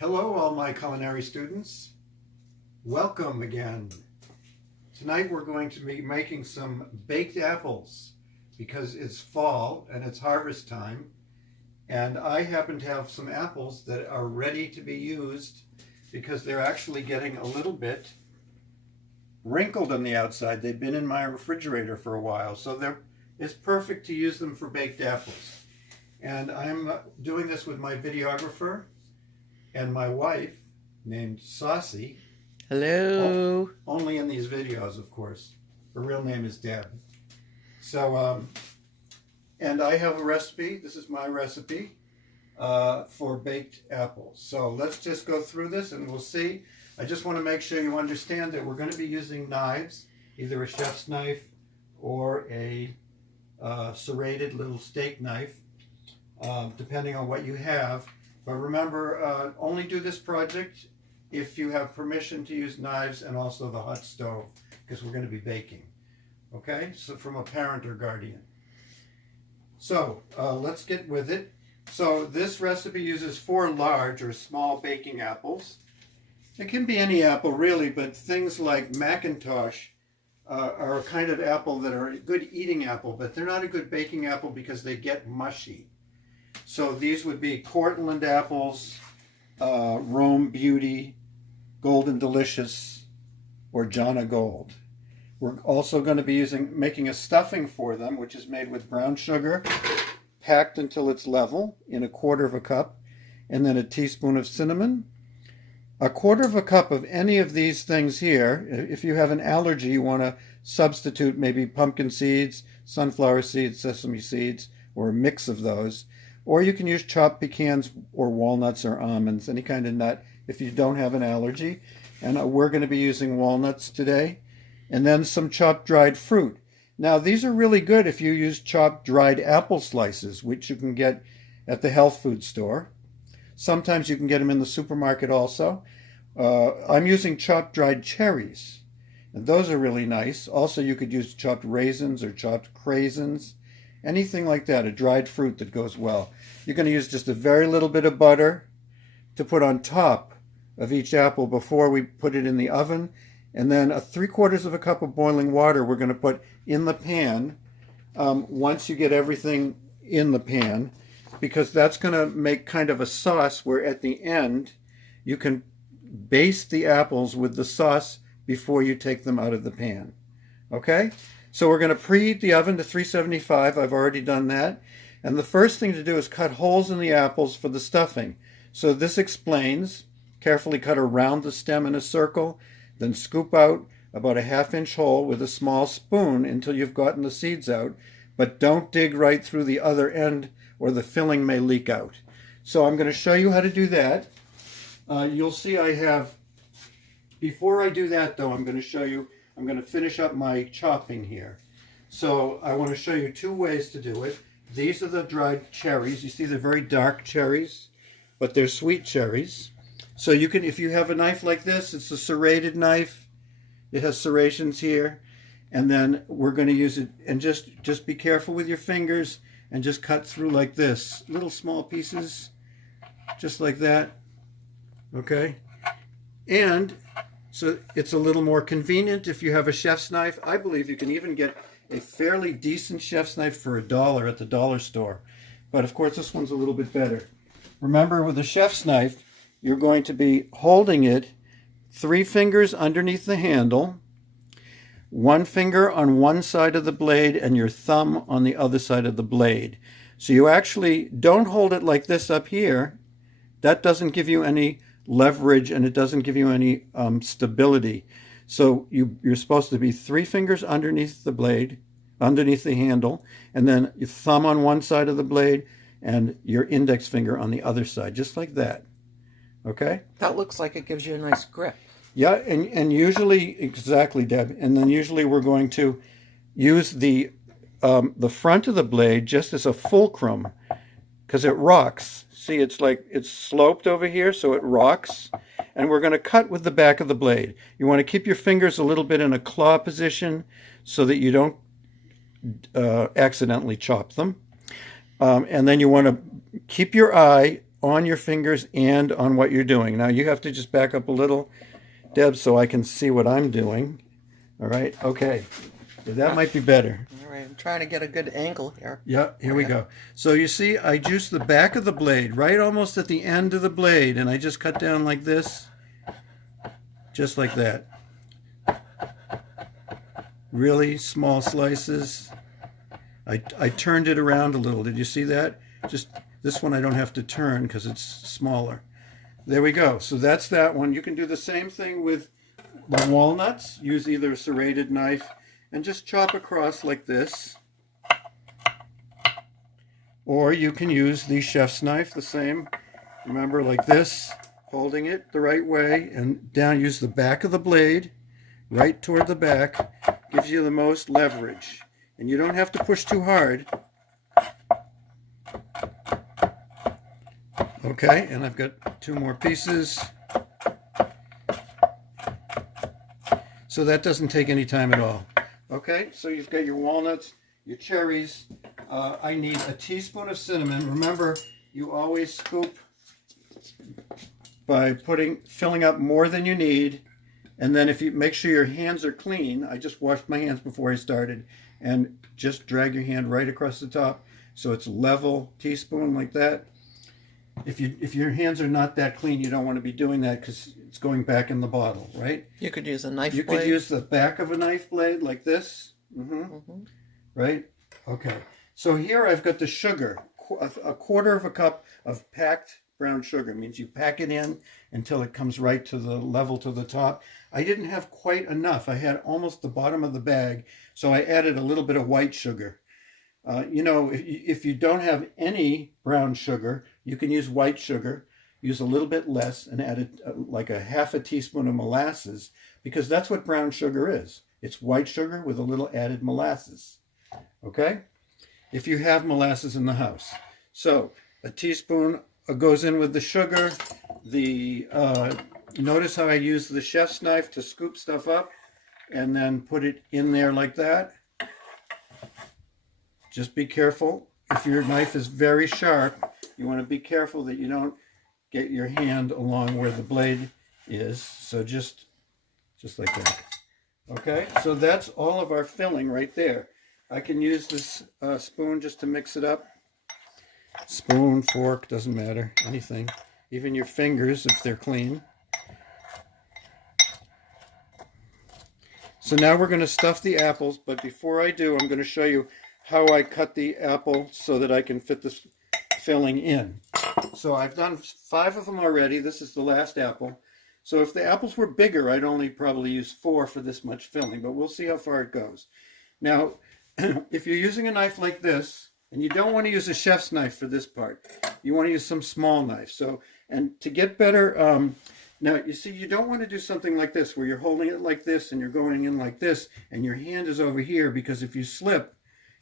Hello, all my culinary students. Welcome again. Tonight we're going to be making some baked apples because it's fall and it's harvest time. And I happen to have some apples that are ready to be used because they're actually getting a little bit wrinkled on the outside. They've been in my refrigerator for a while, so it's perfect to use them for baked apples. And I'm doing this with my videographer and my wife, named Saucy. Hello. Only in these videos, of course. Her real name is Deb. So, and I have a recipe. This is my recipe for baked apples. So let's just go through this and we'll see. I just want to make sure you understand that we're going to be using knives, either a chef's knife or a serrated little steak knife, depending on what you have. But remember, only do this project if you have permission to use knives and also the hot stove, because we're going to be baking. Okay, so from a parent or guardian. So let's get with it. So this recipe uses 4 large or small baking apples. It can be any apple really, but things like Macintosh are a kind of apple that are a good eating apple, but they're not a good baking apple because they get mushy. So these would be Cortland apples, Rome Beauty, Golden Delicious, or Jana Gold. We're also going to be making a stuffing for them, which is made with brown sugar, packed until it's level in 1/4 cup, and then a teaspoon of cinnamon. 1/4 cup of any of these things here. If you have an allergy, you want to substitute maybe pumpkin seeds, sunflower seeds, sesame seeds, or a mix of those. Or you can use chopped pecans or walnuts or almonds, any kind of nut if you don't have an allergy. And we're going to be using walnuts today. And then some chopped dried fruit. Now these are really good if you use chopped dried apple slices, which you can get at the health food store. Sometimes you can get them in the supermarket also. I'm using chopped dried cherries, and those are really nice. Also, you could use chopped raisins or chopped craisins. Anything like that, a dried fruit that goes well. You're going to use just a very little bit of butter to put on top of each apple before we put it in the oven. And then 3/4 cup of boiling water we're going to put in the pan once you get everything in the pan, because that's going to make kind of a sauce where at the end you can baste the apples with the sauce before you take them out of the pan. Okay? So we're going to preheat the oven to 375. I've already done that. And the first thing to do is cut holes in the apples for the stuffing. So this explains, carefully cut around the stem in a circle, then scoop out about a 1/2 inch hole with a small spoon until you've gotten the seeds out, but don't dig right through the other end or the filling may leak out. So I'm going to show you how to do that. You'll see I have, before I do that though, I'm going to finish up my chopping here. So I want to show you 2 ways to do it. These are the dried cherries. You see they're very dark cherries, but they're sweet cherries. So you can, if you have a knife like this, it's a serrated knife. It has serrations here. And then we're going to use it, and just be careful with your fingers and just cut through like this. Little small pieces, just like that. Okay? And so it's a little more convenient if you have a chef's knife. I believe you can even get a fairly decent chef's knife for $1 at the dollar store. But of course this one's a little bit better. Remember, with a chef's knife, you're going to be holding it 3 fingers underneath the handle, 1 finger on one side of the blade and your thumb on the other side of the blade. So you actually don't hold it like this up here. That doesn't give you any leverage and it doesn't give you any stability. So you're supposed to be 3 fingers underneath the blade, underneath the handle, and then your thumb on one side of the blade and your index finger on the other side, just like that. Okay? That looks like it gives you a nice grip. Yeah, and usually, exactly, Deb, and then usually we're going to use the front of the blade just as a fulcrum, because it rocks. See, it's sloped over here, so it rocks. And we're going to cut with the back of the blade. You want to keep your fingers a little bit in a claw position so that you don't accidentally chop them. And then you want to keep your eye on your fingers and on what you're doing. Now you have to just back up a little, Deb, so I can see what I'm doing. All right, okay. That might be better. All right, I'm trying to get a good angle here. Yeah, here we go. So you see, I juice the back of the blade, right almost at the end of the blade, and I just cut down like this, just like that. Really small slices. I turned it around a little. Did you see that? Just this one I don't have to turn because it's smaller. There we go. So that's that one. You can do the same thing with the walnuts. Use either a serrated knife and just chop across like this. Or you can use the chef's knife, the same. Remember, like this, holding it the right way and down. Use the back of the blade right toward the back. Gives you the most leverage. And you don't have to push too hard. Okay, and I've got 2 more pieces. So that doesn't take any time at all. Okay, so you've got your walnuts, your cherries. I need a teaspoon of cinnamon. Remember, you always scoop by filling up more than you need. And then if you make sure your hands are clean, I just washed my hands before I started, and just drag your hand right across the top so it's level, teaspoon like that. If your hands are not that clean, you don't want to be doing that because it's going back in the bottle, right? You could use a knife blade. You could use the back of a knife blade like this, right? Okay. So here I've got the sugar, a quarter of a cup of packed brown sugar. It means you pack it in until it comes right to the level to the top. I didn't have quite enough. I had almost the bottom of the bag, so I added a little bit of white sugar. If you don't have any brown sugar, you can use white sugar. Use a little bit less and add like a half a teaspoon of molasses, because that's what brown sugar is. It's white sugar with a little added molasses. Okay? If you have molasses in the house. So a teaspoon goes in with the sugar. Notice how I use the chef's knife to scoop stuff up and then put it in there like that. Just be careful. If your knife is very sharp, you want to be careful that you don't get your hand along where the blade is. So just like that. Okay, so that's all of our filling right there. I can use this spoon just to mix it up. Spoon, fork, doesn't matter, anything. Even your fingers if they're clean. So now we're going to stuff the apples, but before I do, I'm going to show you how I cut the apple so that I can fit this filling in. So I've done 5 of them already. This is the last apple. So if the apples were bigger, I'd only probably use 4 for this much filling, but we'll see how far it goes. Now, if you're using a knife like this, and you don't want to use a chef's knife for this part, you want to use some small knife. So, and to get better, now you see, you don't want to do something like this, where you're holding it like this, and you're going in like this, and your hand is over here, because if you slip,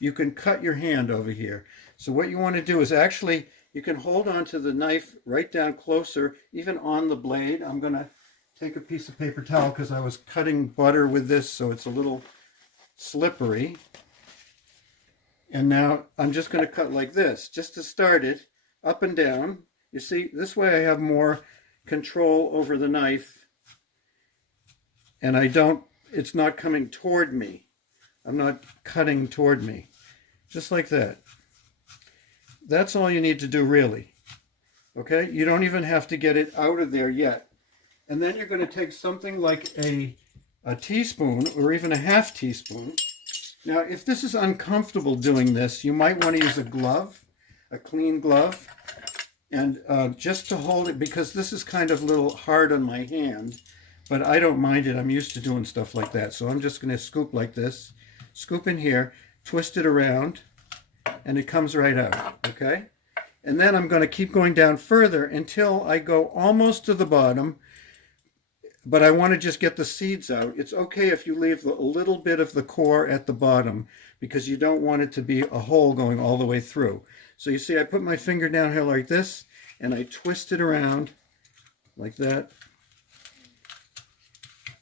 you can cut your hand over here. So what you want to do is actually, you can hold on to the knife right down closer, even on the blade. I'm going to take a piece of paper towel because I was cutting butter with this, so it's a little slippery. And now I'm just going to cut like this, just to start it, up and down. You see, this way I have more control over the knife, and it's not coming toward me. I'm not cutting toward me. Just like that. That's all you need to do, really. Okay? You don't even have to get it out of there yet. And then you're going to take something like a teaspoon, or even a half teaspoon. Now, if this is uncomfortable doing this, you might want to use a glove, a clean glove, and just to hold it, because this is kind of a little hard on my hand, but I don't mind it. I'm used to doing stuff like that. So I'm just going to scoop like this, scoop in here, twist it around, and it comes right out, okay? And then I'm going to keep going down further until I go almost to the bottom, but I want to just get the seeds out. It's okay if you leave a little bit of the core at the bottom, because you don't want it to be a hole going all the way through. So you see, I put my finger down here like this, and I twist it around like that,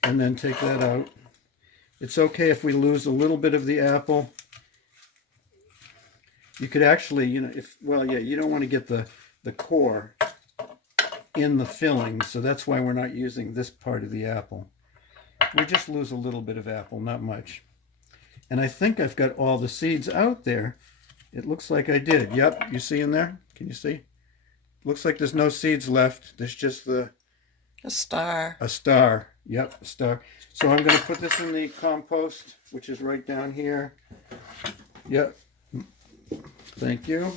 and then take that out. It's okay if we lose a little bit of the apple. You could actually, you don't want to get the core. in the filling, so that's why we're not using this part of the apple. We just lose a little bit of apple, not much. And I think I've got all the seeds out there. It looks like I did. Yep, you see in there? Can you see? Looks like there's no seeds left. There's just A star. a star. Yep, a star. So I'm going to put this in the compost, which is right down here. Yep. Thank you.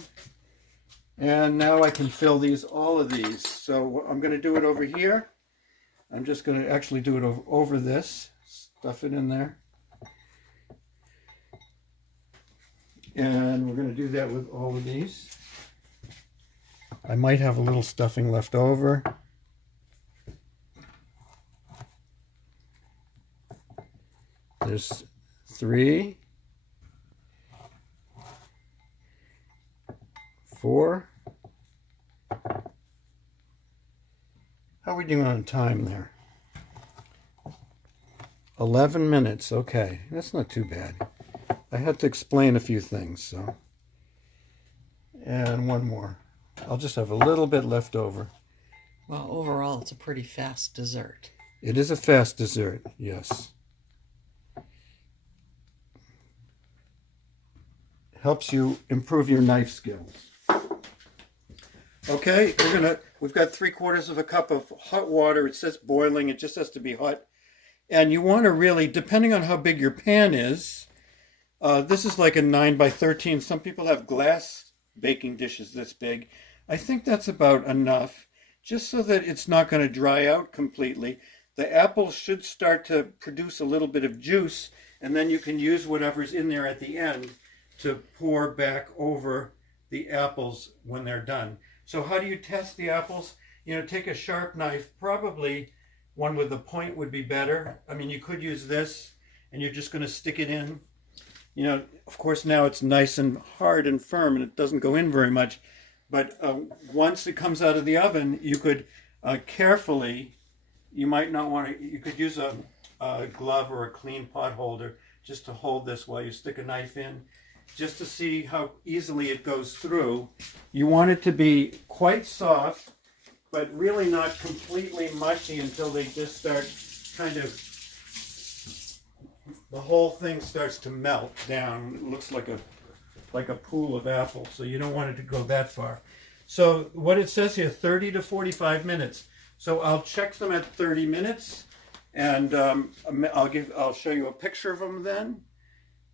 And now I can fill all of these. So I'm going to do it over here. I'm just going to actually do it over this. Stuff it in there. And we're going to do that with all of these. I might have a little stuffing left over. There's 3, 4. How are we doing on time there? 11 minutes. Okay, that's not too bad. I had to explain a few things, so. And one more. I'll just have a little bit left over. Well, overall, it's a pretty fast dessert. It is a fast dessert, yes. Helps you improve your knife skills. Okay, we've got 3/4 of a cup of hot water. It says boiling, it just has to be hot. And you want to really, depending on how big your pan is, this is like a 9 by 13. Some people have glass baking dishes this big. I think that's about enough, just so that it's not going to dry out completely. The apples should start to produce a little bit of juice, and then you can use whatever's in there at the end to pour back over the apples when they're done. So how do you test the apples? You know, take a sharp knife, probably one with a point would be better. I mean, you could use this, and you're just going to stick it in. You know, of course, now it's nice and hard and firm, and it doesn't go in very much. But once it comes out of the oven, you could carefully, you might not want to, you could use a glove or a clean pot holder just to hold this while you stick a knife in, just to see how easily it goes through. You want it to be quite soft, but really not completely mushy until they just start kind of, the whole thing starts to melt down. It looks like a pool of apples, so you don't want it to go that far. So what it says here, 30 to 45 minutes. So I'll check them at 30 minutes, and I'll show you a picture of them then,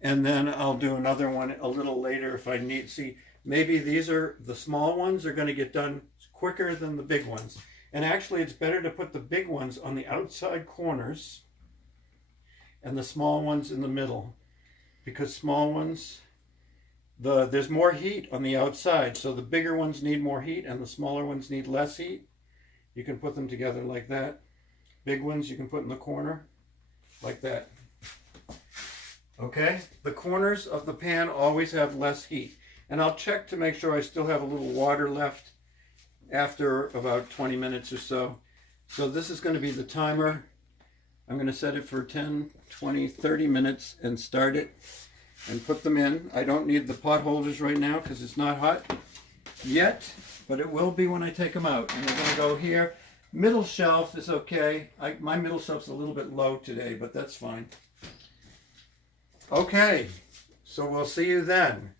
and then I'll do another one a little later if I need. See, maybe the small ones are going to get done quicker than the big ones. And actually, it's better to put the big ones on the outside corners and the small ones in the middle, because small ones, there's more heat on the outside, so the bigger ones need more heat and the smaller ones need less heat. You can put them together like that. Big ones you can put in the corner like that. Okay, the corners of the pan always have less heat. And I'll check to make sure I still have a little water left after about 20 minutes or so. So this is going to be the timer. I'm going to set it for 10, 20, 30 minutes and start it and put them in. I don't need the pot holders right now because it's not hot yet, but it will be when I take them out. And they're going to go here. Middle shelf is okay. My middle shelf's a little bit low today, but that's fine. Okay, so we'll see you then.